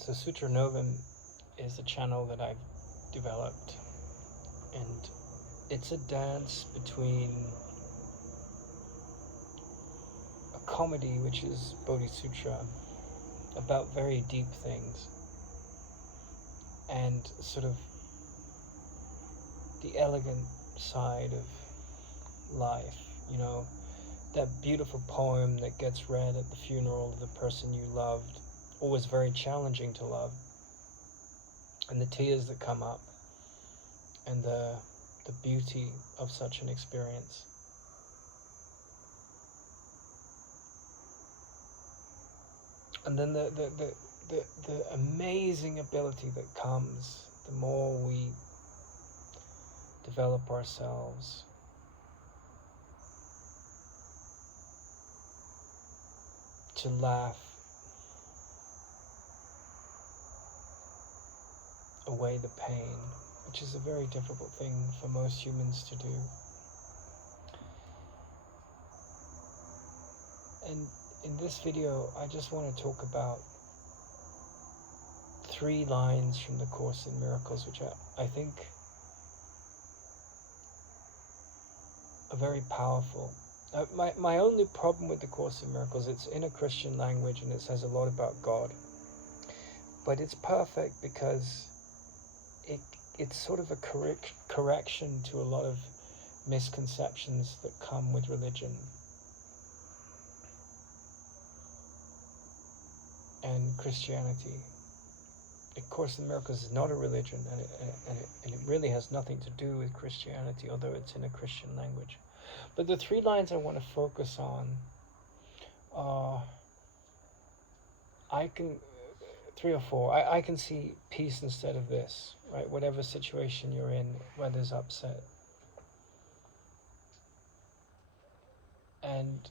So Sutra Novum is a channel that I've developed, and it's a dance between a comedy, which is Bodhisutra, about very deep things, and sort of the elegant side of life, you know, that beautiful poem that gets read at the funeral of the person you loved, or was very challenging to love, and the tears that come up, and the beauty of such an experience. And then the amazing ability that comes the more we develop ourselves to laugh away the pain, which is a very difficult thing for most humans to do. And in this video, I just want to talk about 3 lines from the Course in Miracles, which I think are very powerful. My only problem with the Course in Miracles, it's in a Christian language and it says a lot about God. But it's perfect because it's sort of a correction to a lot of misconceptions that come with religion and Christianity. The Course in Miracles is not a religion, and it really has nothing to do with Christianity, although it's in a Christian language. But the 3 lines I want to focus on are, 3 or 4, I can see peace instead of this, right? Whatever situation you're in, where there's upset. And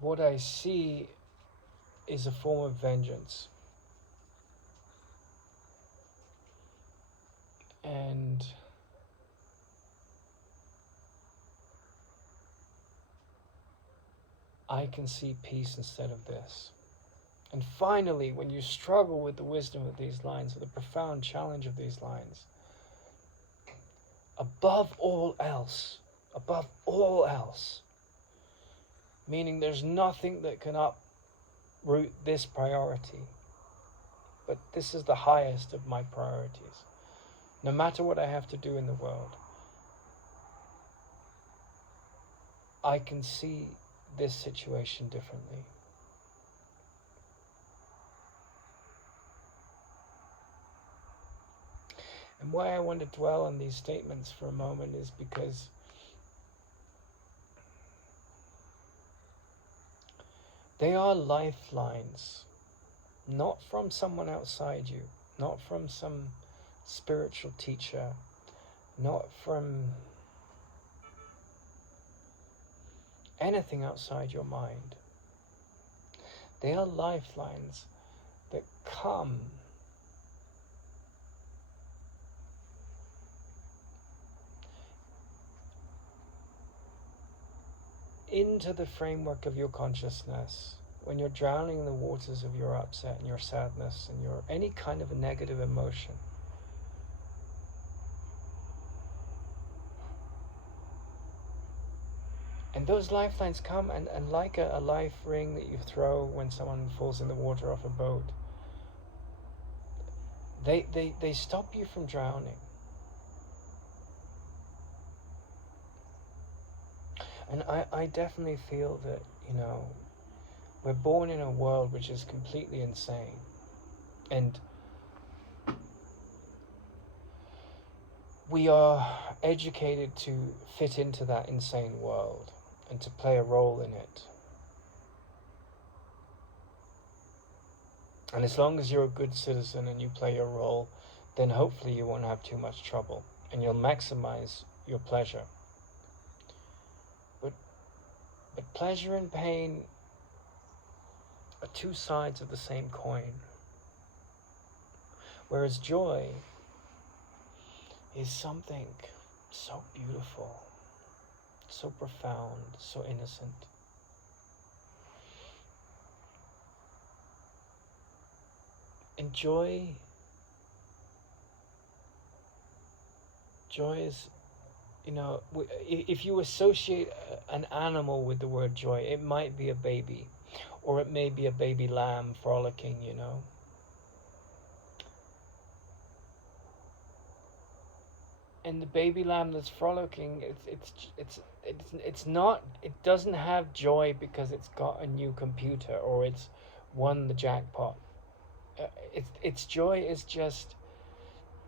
what I see is a form of vengeance. And I can see peace instead of this. And finally, when you struggle with the wisdom of these lines, or the profound challenge of these lines, above all else, meaning there's nothing that can uproot this priority, but this is the highest of my priorities. No matter what I have to do in the world, I can see this situation differently. And why I want to dwell on these statements for a moment is because they are lifelines, not from someone outside you, not from some spiritual teacher, not from anything outside your mind. They are lifelines that come into the framework of your consciousness when you're drowning in the waters of your upset and your sadness and your any kind of a negative emotion. And those lifelines come and like a life ring that you throw when someone falls in the water off a boat, they stop you from drowning. And I definitely feel that, we're born in a world which is completely insane. And we are educated to fit into that insane world and to play a role in it. And as long as you're a good citizen and you play your role, then hopefully you won't have too much trouble and you'll maximize your pleasure. But pleasure and pain are 2 sides of the same coin. Whereas joy is something so beautiful, so profound, so innocent. And joy is, if you associate an animal with the word joy, it might be a baby, or it may be a baby lamb frolicking. And the baby lamb that's frolicking, it doesn't have joy because it's got a new computer or it's won the jackpot. Its joy is just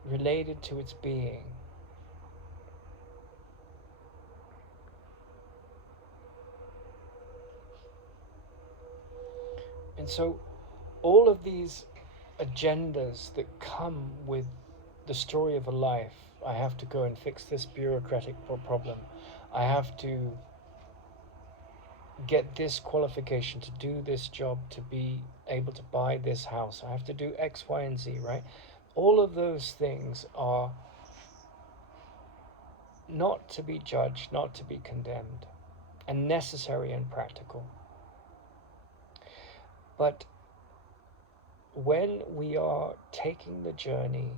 related to its being. And so all of these agendas that come with the story of a life, I have to go and fix this bureaucratic problem, I have to get this qualification to do this job, to be able to buy this house, I have to do X, Y, and Z, right? All of those things are not to be judged, not to be condemned, and necessary and practical. But when we are taking the journey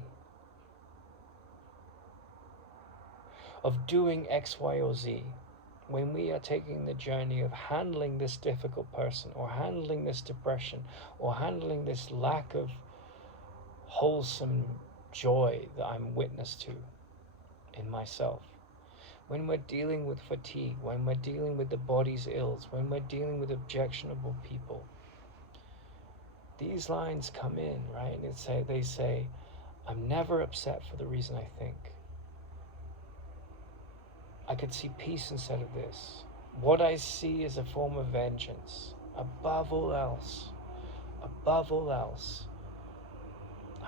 of doing X, Y, or Z, when we are taking the journey of handling this difficult person, or handling this depression, or handling this lack of wholesome joy that I'm witness to in myself, when we're dealing with fatigue, when we're dealing with the body's ills, when we're dealing with objectionable people, these lines come in, right? And they say, I'm never upset for the reason I think. I could see peace instead of this. What I see is a form of vengeance. Above all else,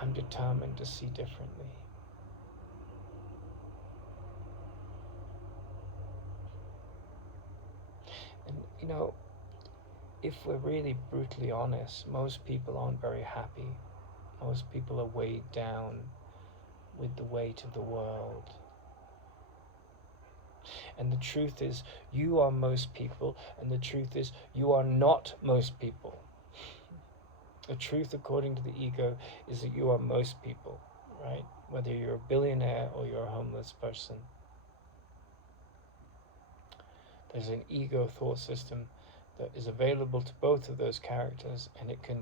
I'm determined to see differently. And if we're really brutally honest, most people aren't very happy. Most people are weighed down with the weight of the world. And the truth is, you are most people, and the truth is, you are not most people. The truth, according to the ego, is that you are most people, right? Whether you're a billionaire or you're a homeless person. There's an ego thought system that is available to both of those characters, and it can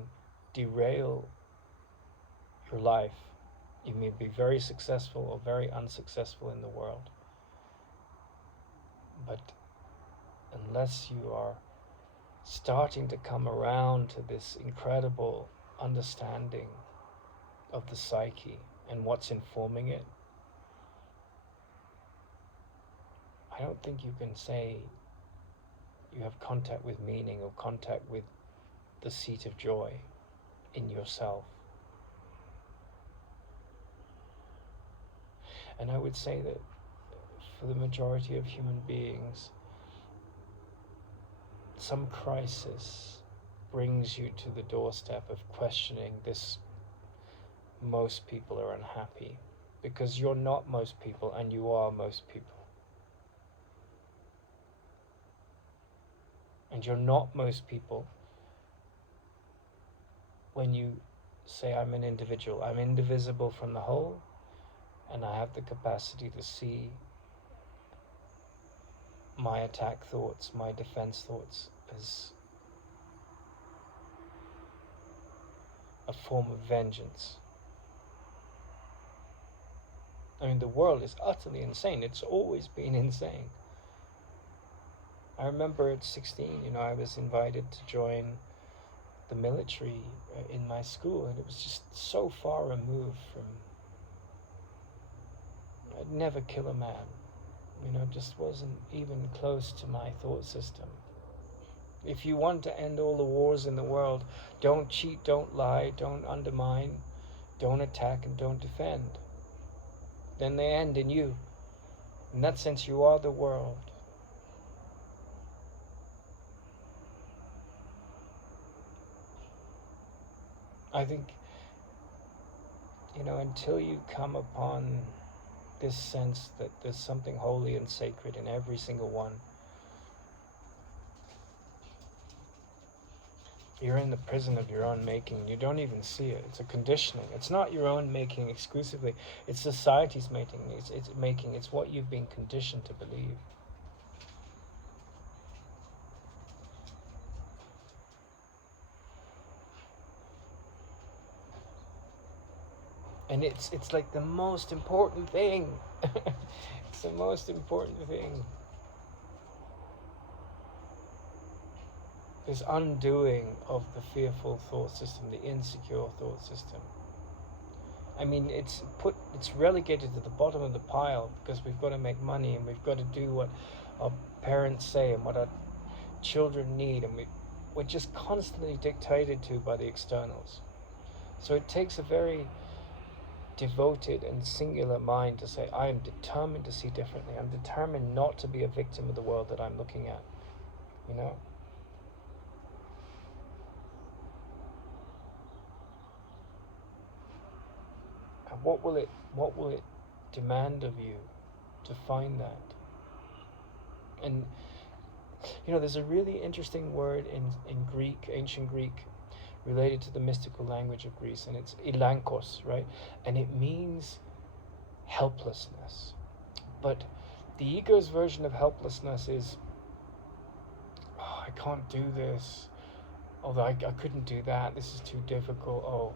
derail your life. You may be very successful or very unsuccessful in the world. But unless you are starting to come around to this incredible understanding of the psyche and what's informing it, I don't think you can say you have contact with meaning or contact with the seat of joy in yourself. And I would say that for the majority of human beings, some crisis brings you to the doorstep of questioning this. Most people are unhappy because you're not most people and you are most people. And you're not most people when you say, I'm an individual, I'm indivisible from the whole, and I have the capacity to see my attack thoughts, my defense thoughts as a form of vengeance. I mean, the world is utterly insane. It's always been insane. I remember at 16, I was invited to join the military in my school, and it was just so far removed from, I'd never kill a man. Just wasn't even close to my thought system. If you want to end all the wars in the world, don't cheat, don't lie, don't undermine, don't attack, and don't defend. Then they end in you. In that sense, you are the world. I think, until you come upon this sense that there's something holy and sacred in every single one, you're in the prison of your own making. You don't even see it. It's a conditioning. It's not your own making exclusively. It's society's making. It's making. It's what you've been conditioned to believe. And it's like the most important thing. It's the most important thing. This undoing of the fearful thought system, the insecure thought system. I mean, it's relegated to the bottom of the pile because we've got to make money and we've got to do what our parents say and what our children need, and we're just constantly dictated to by the externals. So it takes a very devoted and singular mind to say, I am determined to see differently. I'm determined not to be a victim of the world that I'm looking at. You know? And what will it demand of you to find that? And there's a really interesting word in Greek, ancient Greek, related to the mystical language of Greece, and it's ilankos, right? And it means helplessness. But the ego's version of helplessness is, I can't do this. Although I couldn't do that. This is too difficult. Oh,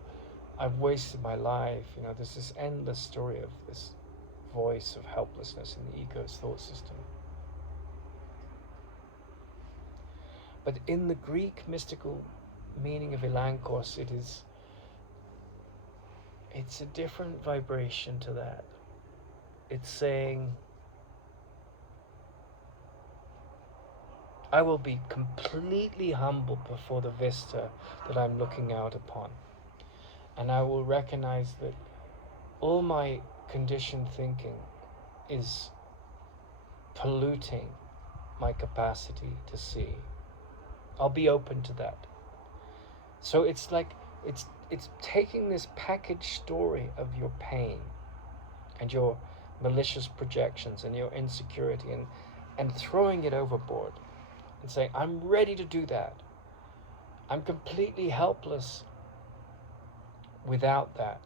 I've wasted my life. There's this endless story of this voice of helplessness in the ego's thought system. But in the Greek mystical meaning of ilankos, it's a different vibration to that. It's saying, I will be completely humble before the vista that I'm looking out upon. And I will recognize that all my conditioned thinking is polluting my capacity to see. I'll be open to that. So it's like, it's taking this packaged story of your pain and your malicious projections and your insecurity and throwing it overboard and saying, I'm ready to do that. I'm completely helpless without that.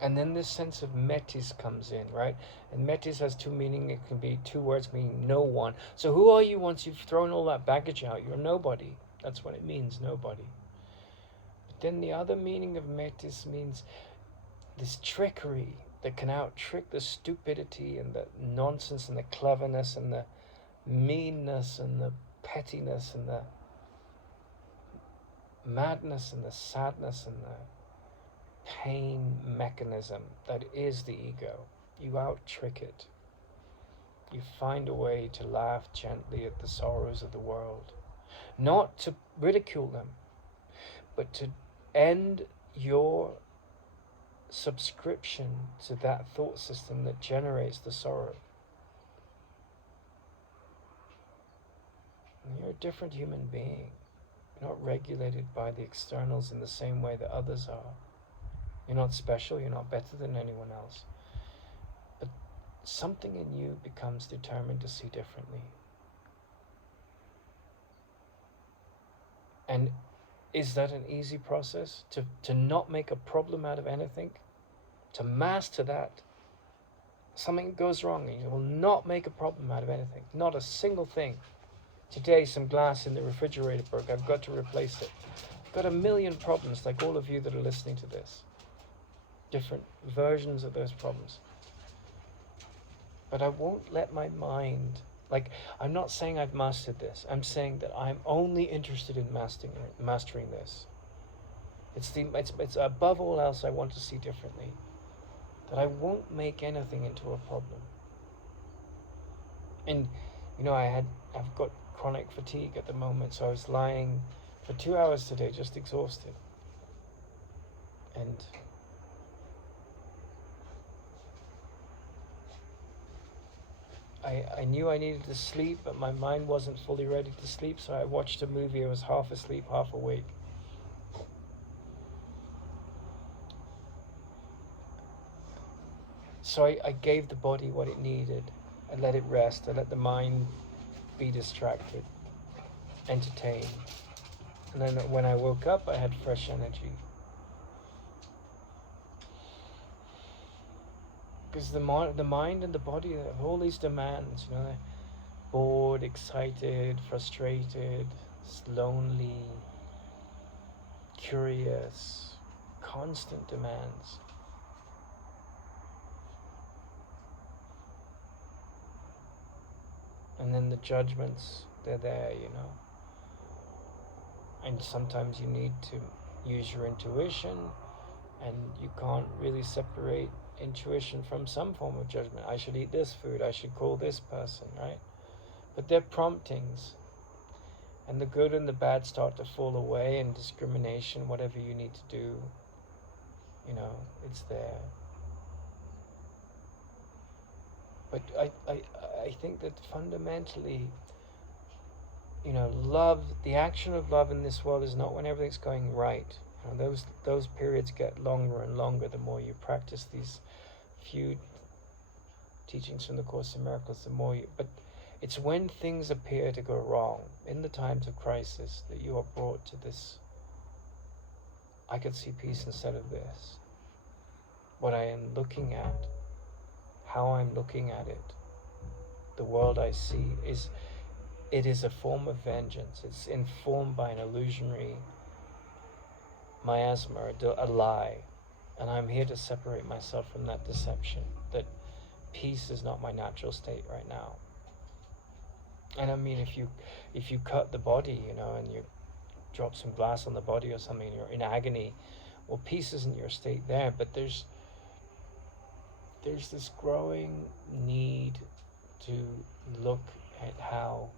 And then this sense of metis comes in, right? And metis has two meanings. It can be two words meaning no one. So who are you once you've thrown all that baggage out? You're nobody. That's what it means, nobody. But then the other meaning of metis means this trickery that can out-trick the stupidity and the nonsense and the cleverness and the meanness and the pettiness and the madness and the sadness and the pain mechanism that is the ego. You out-trick it. You find a way to laugh gently at the sorrows of the world. Not to ridicule them, but to end your subscription to that thought system that generates the sorrow. And you're a different human being. You're not regulated by the externals in the same way that others are. You're not special, you're not better than anyone else. But something in you becomes determined to see differently. And is that an easy process? To not make a problem out of anything? To master that? Something goes wrong and you will not make a problem out of anything. Not a single thing. Today, some glass in the refrigerator broke. I've got to replace it. I've got a million problems, like all of you that are listening to this. Different versions of those problems. But I won't let my mind, I'm not saying I've mastered this. I'm saying that I'm only interested in mastering this. It's above all else I want to see differently. That I won't make anything into a problem. And I've got chronic fatigue at the moment, so I was lying for 2 hours today, just exhausted. And I knew I needed to sleep, but my mind wasn't fully ready to sleep, so I watched a movie. I was half asleep, half awake. So I gave the body what it needed. I let it rest. I let the mind be distracted, entertained. And then when I woke up, I had fresh energy. Because the mind and the body have all these demands, they're bored, excited, frustrated, lonely, curious, constant demands. And then the judgments, they're there, And sometimes you need to use your intuition, and you can't really separate intuition from some form of judgment. I should eat this food, I should call this person, right? But they're promptings. And the good and the bad start to fall away, and discrimination, whatever you need to do, it's there. But I think that fundamentally, love, the action of love in this world is not when everything's going right. Those periods get longer and longer the more you practice these few teachings from the Course in Miracles, but it's when things appear to go wrong, in the times of crisis, that you are brought to this, I could see peace instead of this. What I am looking at, how I'm looking at it, the world I see, it is a form of vengeance. It's informed by an illusionary miasma, a lie. And I'm here to separate myself from that deception, that peace is not my natural state right now. And I mean, if you cut the body, and you drop some glass on the body or something, and you're in agony, well, peace isn't your state there, but there's this growing need to look at how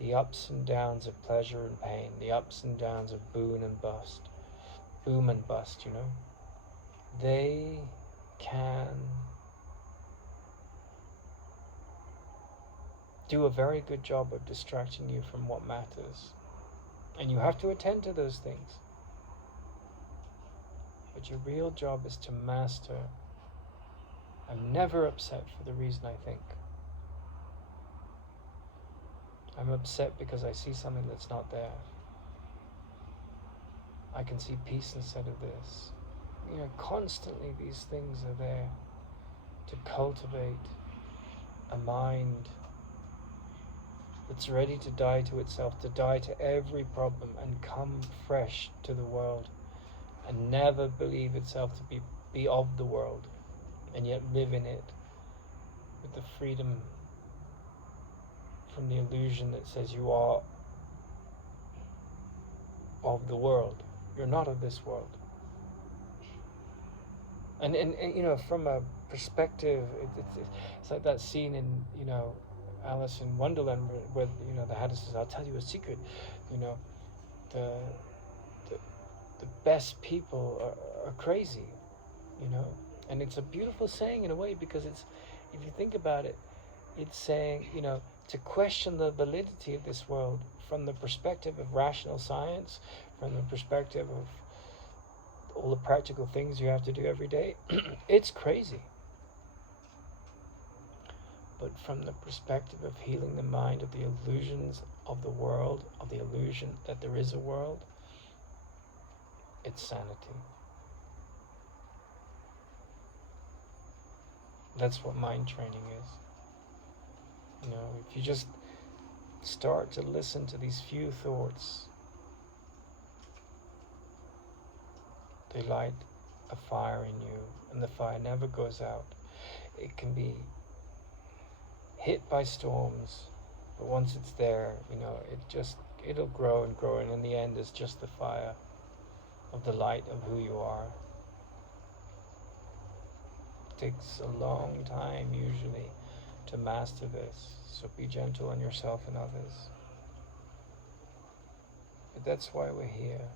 the ups and downs of pleasure and pain, the ups and downs of boom and bust, they can do a very good job of distracting you from what matters. And you have to attend to those things. But your real job is to master. I'm never upset for the reason I think. I'm upset because I see something that's not there. I can see peace instead of this. Constantly these things are there to cultivate a mind that's ready to die to itself, to die to every problem, and come fresh to the world, and never believe itself to be of the world, and yet live in it with the freedom from the illusion that says you are of the world. You're not of this world. And from a perspective, it's like that scene in, Alice in Wonderland where the Hatter says, I'll tell you a secret, the best people are crazy, and it's a beautiful saying in a way, because it's, if you think about it, it's saying, to question the validity of this world from the perspective of rational science, from the perspective of all the practical things you have to do every day, it's crazy. But from the perspective of healing the mind of the illusions of the world, of the illusion that there is a world, it's sanity. That's what mind training is. If you just start to listen to these few thoughts, they light a fire in you, and the fire never goes out. It can be hit by storms, but once it's there, it'll grow and grow, and in the end it's just the fire of the light of who you are. It takes a long time usually to master this, so be gentle on yourself and others. But that's why we're here.